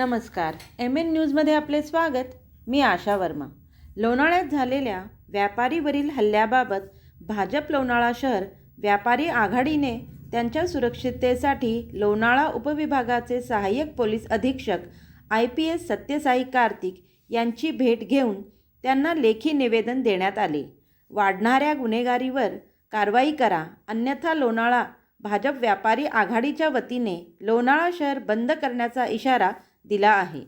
नमस्कार. M N न्यूजमध्ये आपले स्वागत. मी आशा वर्मा. लोणाळ्यात झालेल्या व्यापारीवरील हल्ल्याबाबत भाजप लोणाळा शहर व्यापारी आघाडीने त्यांच्या सुरक्षिततेसाठी लोणाळा उपविभागाचे सहाय्यक पोलीस अधीक्षक I P S Satyasai Karthik यांची भेट घेऊन त्यांना लेखी निवेदन देण्यात आले. वाढणाऱ्या गुन्हेगारीवर कारवाई करा. अन्यथा लोणाळा भाजप व्यापारी आघाडीच्या वतीने लोणाळा शहर बंद करण्याचा इशारा दिला आहे